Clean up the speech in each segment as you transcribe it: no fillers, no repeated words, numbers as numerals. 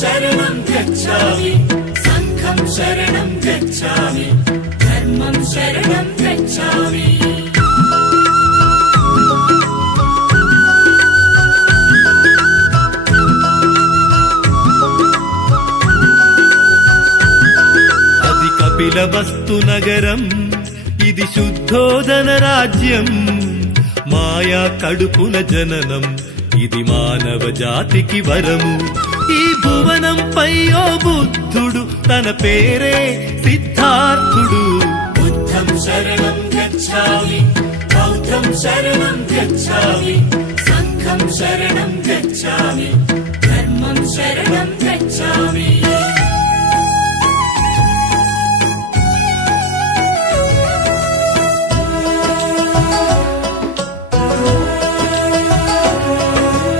शरणं गच्छामि संघं शरणं गच्छामि धर्मं शरणं गच्छामि అది కపిలవస్తు నగరం ఇది శుద్ధోదన రాజ్యం మాయా కడుపున జననం ఇది మానవ జాతికి వరము ఈ భువనంపై ఓ బుద్ధుడు తన పేరే సిద్ధార్థుడు बुद्धं शरणं गच्छामि बौद्धं शरणं गच्छामि संघं शरणं गच्छामि धर्मं शरणं गच्छामि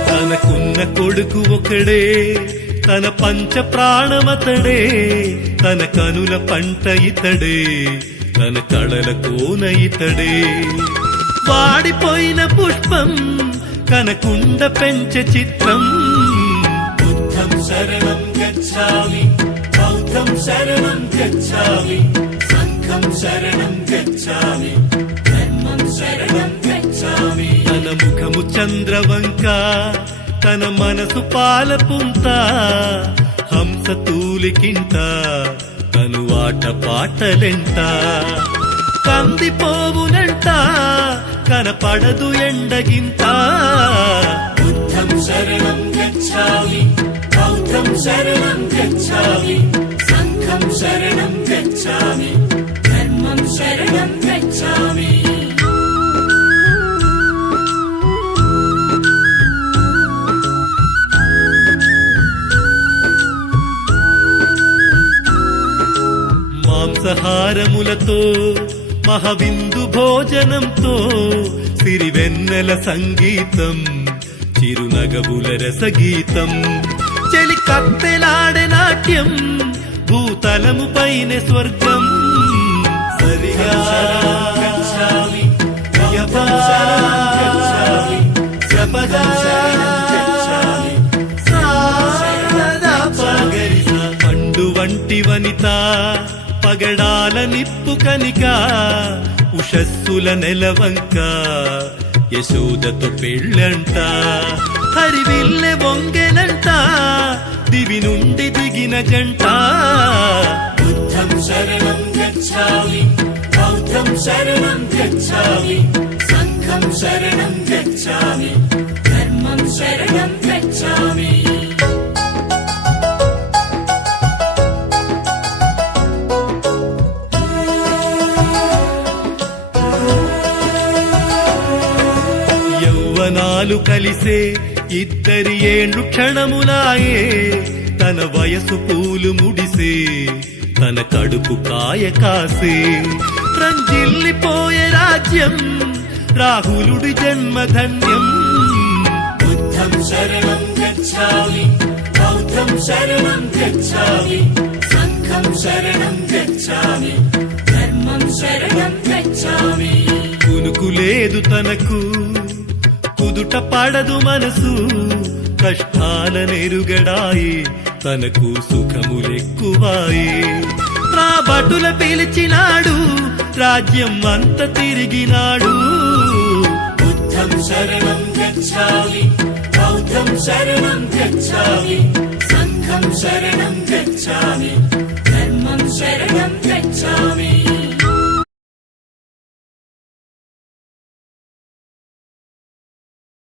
తనకున్న కొడుకు ఒకడే తన పంచ ప్రాణమతడే తన కనుల పంట ఇతడే తన కళల కోన ఇతడే వాడిపోయిన పుష్పం కనకుండ పెంచ చిత్రం बुद्धं शरणं गच्छामि बौद्धं शरणं गच्छामि संघं शरणं गच्छामि धर्मं शरणं गच्छामि తన ముఖము చంద్రవంక తన మనసు పాలపుంత హంస తూలికింత తను ఆట పాటలెంట కందిపోవునంట కనపడదు ఎండగింత बुद्धं शरणं गच्छामि बौद्धं शरणं गच्छामि संघं शरणं गच्छामि धर्मं शरणं गच्छामि మాంసహారములతో మహవిందు భోజనంతో సిరివెన్నెల సంగీతం చిరునగవుల రసగీతం చెలి కత్తెలాడే నాట్యం భూతలము పైన స్వర్గం సరిగా गच्छामि बौद्धं शरणं गच्छामि సపదా गच्छामि సారదా పగరిస పండు వంటి వనిత పగడాల నిప్పు కనిక ఉషస్సుల నెలవంక యశోదతో పెళ్ళంట హరివిల్లె వంగెనంట దివి నుండి దిగిన జంట बुद्धं शरणं गच्छामि बौद्धं शरणं गच्छामि संघं शरणं गच्छामि धर्मं शरणं गच्छामि యౌవనాలు కలిసే ఇద్దరి ఏండ్లు క్షణములాయే తన వయసు పూలు ముడిసే తన కడుపు కాయ కాసే రంజిల్లిపోయే రాజ్యం రాహులుడి జన్మధన్యం बुद्धं शरणं गच्छामि बौद्धं शरणं गच्छामि संघं शरणं गच्छामि धर्मं शरणं गच्छामि కునుకు లేదు తనకు కుదుట పడదు మనసు కష్టాల నెరుగడాయి తనకు సుఖములెక్కువాయి రాబటుల పిలిచినాడు రాజ్యం అంత తిరిగినాడు बुद्धं शरणं गच्छामि बौद्धं शरणं गच्छामि संघं शरणं